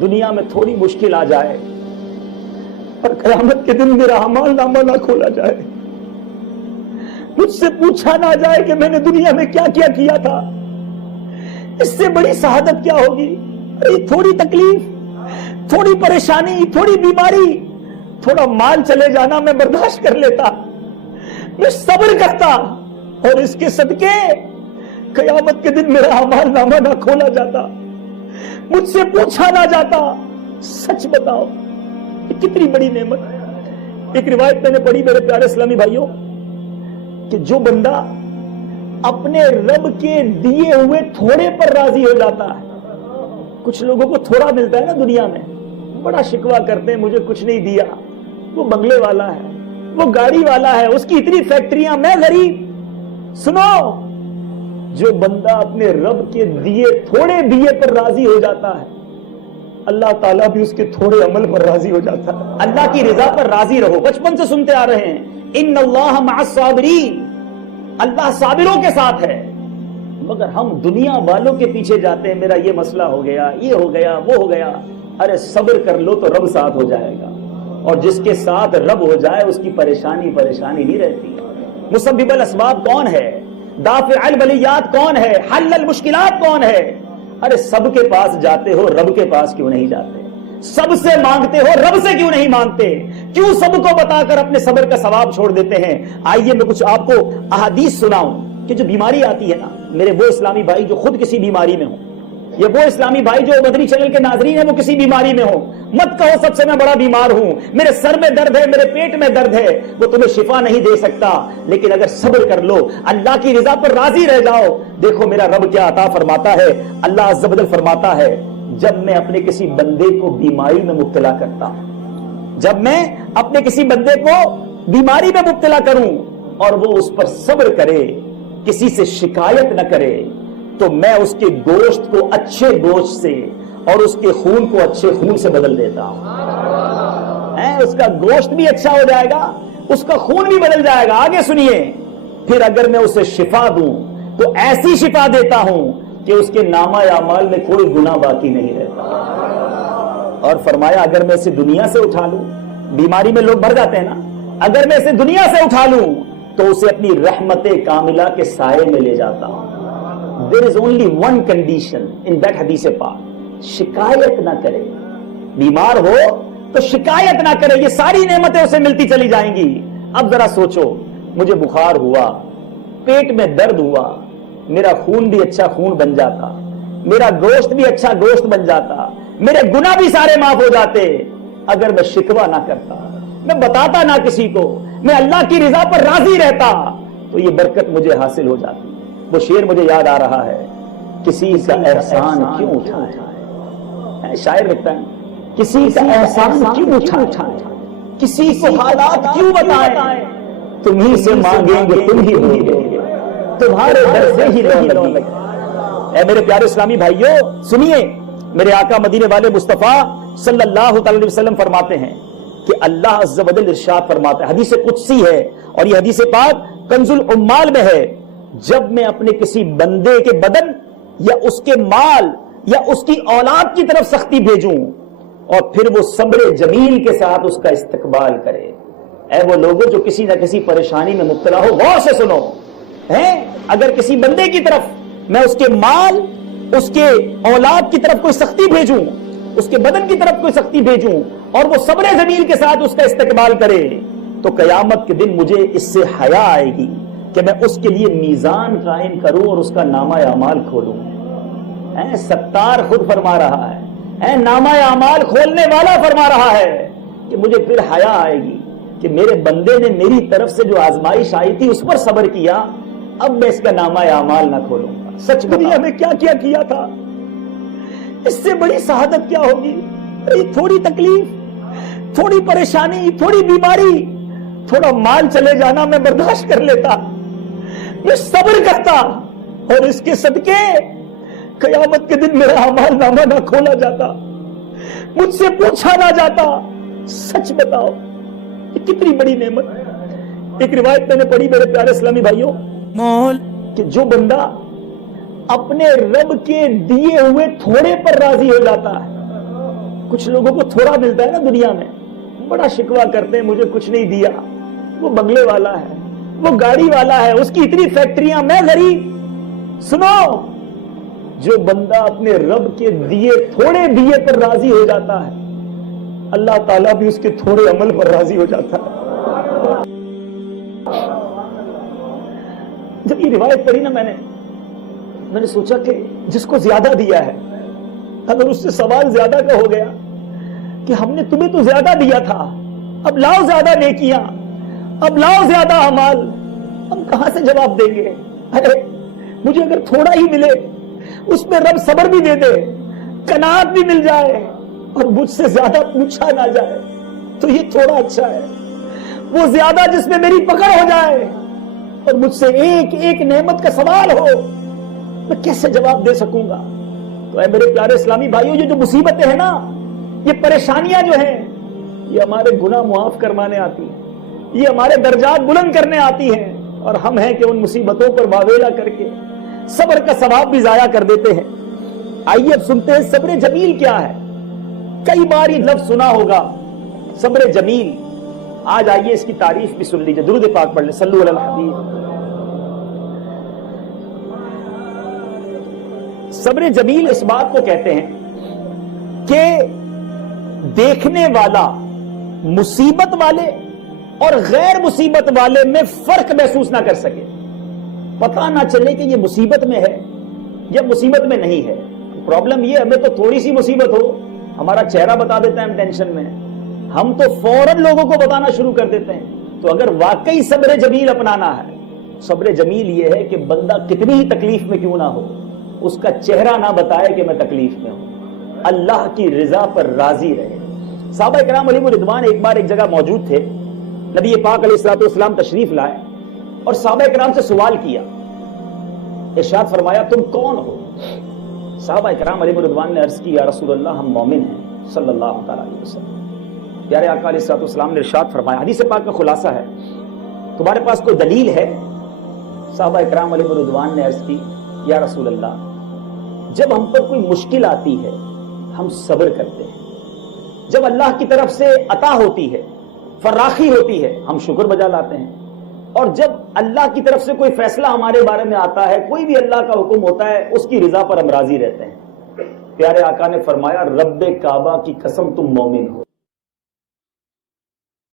दुनिया में थोड़ी मुश्किल आ जाए और क़यामत के दिन मेरा अमाल नामा ना खोला जाए, मुझसे पूछा ना जाए कि मैंने दुनिया में क्या क्या किया था, इससे बड़ी शहादत क्या होगी। अरे थोड़ी तकलीफ, थोड़ी परेशानी, थोड़ी बीमारी, थोड़ा माल चले जाना मैं बर्दाश्त कर लेता, मैं सब्र करता, और इसके सदके क़यामत के दिन मेरा अमाल नामा ना खोला जाता, मुझसे पूछा ना जाता। सच बताओ कितनी बड़ी नेमत। एक रिवायत मैंने पढ़ी मेरे प्यारे इस्लामी भाइयों कि जो बंदा अपने रब के दिए हुए थोड़े पर राजी हो जाता है, कुछ लोगों को थोड़ा मिलता है ना दुनिया में, बड़ा शिकवा करते हैं मुझे कुछ नहीं दिया, वो बंगले वाला है, वो गाड़ी वाला है, उसकी इतनी फैक्ट्रियां, मैं गरीब। सुनो, जो बंदा अपने रब के दिए थोड़े दिए पर राजी हो जाता है, अल्लाह ताला भी उसके थोड़े अमल पर राजी हो जाता है। अल्लाह की रिजा पर राजी रहो। बचपन से सुनते आ रहे हैं इन्नल्लाह मअस साबिरीन, अल्लाह साबिरों के साथ है। मगर हम दुनिया वालों के पीछे जाते हैं, मेरा ये मसला हो गया, ये हो गया, वो हो गया। अरे सब्र कर लो तो रब साथ हो जाएगा, और जिसके साथ रब हो जाए उसकी परेशानी परेशानी नहीं रहती। मुसब्बिबुल असबाब कौन है, दाफिअल बलियात कौन है, हल्लुल मुश्किलात कौन है। अरे सबके पास जाते हो, रब के पास क्यों नहीं जाते? सबसे मांगते हो, रब से क्यों नहीं मांगते? क्यों सबको बताकर अपने सब्र का सवाब छोड़ देते हैं? आइए मैं कुछ आपको अहादीस सुनाऊं कि जो बीमारी आती है ना, मेरे वो इस्लामी भाई जो खुद किसी बीमारी में हो, ये वो इस्लामी भाई जो मदनी चैनल के नाजरीन है वो किसी बीमारी में हो, मत कहो सबसे मैं बड़ा बीमार हूं, मेरे सर में दर्द है, मेरे पेट में दर्द है, वो तुम्हें शिफा नहीं दे सकता। लेकिन अगर सब्र कर लो, अल्लाह की रिजा पर राजी रह जाओ, देखो मेरा रब क्या अता फरमाता है। अल्लाह अज़्ज़ व जल फरमाता है, जब मैं अपने किसी बंदे को बीमारी में मुब्तला करता हूं, जब मैं अपने किसी बंदे को बीमारी में मुब्तला करूं और वो उस पर सब्र करे, किसी से शिकायत न करे, तो मैं उसके गोश्त को अच्छे गोश्त से और उसके खून को अच्छे खून से बदल देता हूं। उसका गोश्त भी अच्छा हो जाएगा, उसका खून भी बदल जाएगा। आगे सुनिए, फिर अगर मैं उसे शिफा दूं तो ऐसी शिफा देता हूं कि उसके नामा या अमाल में कोई गुनाह बाकी नहीं रहता। और फरमाया अगर मैं इसे दुनिया से उठा लूं, बीमारी में लोग मर जाते हैं ना, अगर मैं इसे दुनिया से उठा लूं तो उसे अपनी रहमते कामिला के साये में ले जाता हूं। There is only one condition in that हदीस पाक, शिकायत ना करे। बीमार हो तो शिकायत ना करे, ये सारी नेमतें उसे मिलती चली जाएंगी। अब जरा सोचो, मुझे बुखार हुआ, पेट में दर्द हुआ, मेरा खून भी अच्छा खून बन जाता, मेरा गोश्त भी अच्छा गोश्त बन जाता, मेरे गुनाह भी सारे माफ हो जाते अगर मैं शिकवा ना करता, मैं बताता ना किसी को, मैं अल्लाह की रिजा पर राजी रहता, तो ये बरकत मुझे हासिल हो जाती। वो शेर मुझे याद आ रहा है, किसी का एहसान क्यों उठाए, शायर लिखता है, किसी का एहसान क्यों उठाए, किसी को हालात क्यों बताए, तुम्ही से मांगेंगे तुम ही दोगे, तुम्हारे दर से ही ऐ मेरे प्यारे इस्लामी भाइयों सुनिए, मेरे आका मदीने वाले मुस्तफा सल्लल्लाहु अलैहि वसल्लम फरमाते हैं कि अल्लाह अज़्ज़ व जल इरशाद फरमाता है, हदीस कुदसी है और ये हदीस पाक कंजुल उम्माल में है, जब मैं अपने किसी बंदे के बदन या उसके माल या उसकी औलाद की तरफ सख्ती भेजूं और फिर वो सब्र जमील के साथ उसका इस्तकबाल करे। ऐ वो लोगों जो किसी न किसी परेशानी में मुब्तला हो, गौर से सुनो, हैं अगर किसी बंदे की तरफ मैं उसके माल, उसके औलाद की तरफ कोई सख्ती भेजूं, उसके बदन की तरफ कोई सख्ती भेजूं और वो सब्र जमील के साथ उसका इस्तकबाल करे, तो कयामत के दिन मुझे इससे हया आएगी कि मैं उसके लिए मीजान कायम करूं और उसका नामा अमाल खोलूं। सत्तार खुद फरमा रहा है, नामा अमाल खोलने वाला फरमा रहा है कि मुझे फिर हया आएगी कि मेरे बंदे ने मेरी तरफ से जो आजमाइश आई थी उस पर सब्र किया, अब मैं इसका नामा अमाल ना खोलूंगा। सच दुनिया में क्या क्या किया था, इससे बड़ी शहादत क्या होगी। अरे थोड़ी तकलीफ, थोड़ी परेशानी, थोड़ी बीमारी, थोड़ा माल चले जाना मैं बर्दाश्त कर लेता, मैं सब्र करता, और इसके सदके कयामत के दिन मेरा अमाल नामा ना खोला जाता, मुझसे पूछा ना जाता। सच बताओ ये कितनी बड़ी नेमत। एक रिवायत मैंने पढ़ी मेरे प्यारे इस्लामी भाइयों कि जो बंदा अपने रब के दिए हुए थोड़े पर राजी हो जाता है, کچھ لوگوں کو تھوڑا ملتا ہے نا دنیا میں، بڑا شکوہ کرتے ہیں مجھے کچھ نہیں دیا، وہ بنگلے والا ہے، وہ گاڑی والا ہے، اس کی اتنی فیکٹریاں، میں غریب۔ سنو، جو بندہ اپنے رب کے دیے تھوڑے دیے پر راضی ہو جاتا ہے، اللہ تعالیٰ بھی اس کے تھوڑے عمل پر راضی ہو جاتا ہے۔ جب یہ روایت پڑھی نا میں نے سوچا کہ جس کو زیادہ دیا ہے، اگر اس سے سوال زیادہ کا ہو گیا کہ ہم نے تمہیں تو زیادہ دیا تھا، اب لاؤ زیادہ نیکیاں، اب لاؤ زیادہ اعمال، ہم کہاں سے جواب دیں گے؟ ارے مجھے اگر تھوڑا ہی ملے اس میں رب صبر بھی دے دے، قناعت بھی مل جائے اور مجھ سے زیادہ پوچھا نہ جائے تو یہ تھوڑا اچھا ہے۔ وہ زیادہ جس میں میری پکڑ ہو جائے اور مجھ سے ایک ایک نعمت کا سوال ہو، میں کیسے جواب دے سکوں گا؟ تو اے میرے پیارے اسلامی بھائیوں، یہ جو مصیبتیں ہیں نا، یہ پریشانیاں جو ہیں، یہ ہمارے گناہ معاف کروانے آتی ہیں، یہ ہمارے درجات بلند کرنے آتی ہیں، اور ہم ہیں کہ ان مصیبتوں پر واویلا کر کے صبر کا ثواب بھی ضائع کر دیتے ہیں۔ آئیے اب سنتے ہیں صبر جمیل کیا ہے۔ کئی بار یہ لفظ سنا ہوگا، صبر جمیل۔ آج آئیے اس کی تعریف بھی سن لیجیے، درود پاک پڑھ لیں، صلو علی الحبیب۔ صبر جمیل اس بات کو کہتے ہیں کہ دیکھنے والا مصیبت والے اور غیر مصیبت والے میں فرق محسوس نہ کر سکے، پتہ نہ چلے کہ یہ مصیبت میں ہے یا مصیبت میں نہیں ہے۔ پرابلم یہ، ہمیں تو تھوڑی سی مصیبت ہو، ہمارا چہرہ بتا دیتا ہے ہم ٹینشن میں، ہم تو فوراً لوگوں کو بتانا شروع کر دیتے ہیں۔ تو اگر واقعی صبر جمیل اپنانا ہے، صبر جمیل یہ ہے کہ بندہ کتنی ہی تکلیف میں کیوں نہ ہو، اس کا چہرہ نہ بتائے کہ میں تکلیف میں ہوں، اللہ کی رضا پر راضی رہے۔ صحابہ کرام علیہ رضوان ایک بار ایک جگہ موجود تھے، نبی پاک علیہ الصلوۃ والسلام تشریف لائے اور صحابہ کرام سے سوال کیا، ارشاد فرمایا تم کون ہو؟ صحابہ کرام علیہ رضوان نے عرض کی یا رسول اللہ ہم مومن ہیں صلی اللہ تعالی علیہ وسلم۔ پیارے آقا علیہ الصلوۃ والسلام نے ارشاد فرمایا، حدیث پاک کا خلاصہ ہے، تمہارے پاس کوئی دلیل ہے؟ صحابہ کرام علیہ رضوان نے عرض کی یا رسول اللہ جب ہم پر کوئی مشکل آتی ہے ہم صبر کرتے ہیں، جب اللہ کی طرف سے عطا ہوتی ہے، فراخی ہوتی ہے، ہم شکر بجا لاتے ہیں، اور جب اللہ کی طرف سے کوئی فیصلہ ہمارے بارے میں آتا ہے، کوئی بھی اللہ کا حکم ہوتا ہے، اس کی رضا پر ہم راضی رہتے ہیں۔ پیارے آقا نے فرمایا رب کعبہ کی قسم تم مومن ہو۔